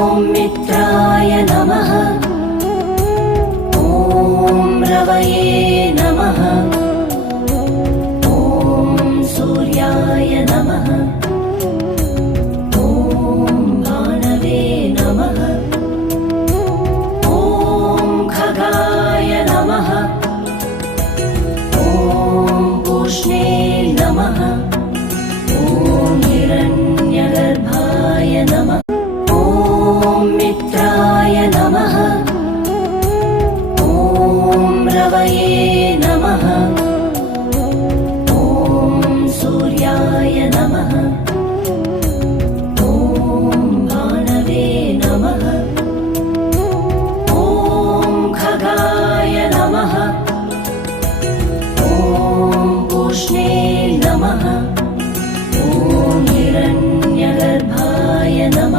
ॐ मित्राय नमः। ॐ रवये नमः। ॐ सूर्याय नमः। ॐ भानवे नमः। ॐ खगाय नमः। ॐ पूष्णे नमः। ॐ हिरण्यगर्भाय नमः। ॐ मित्राय नमः। ॐ रवये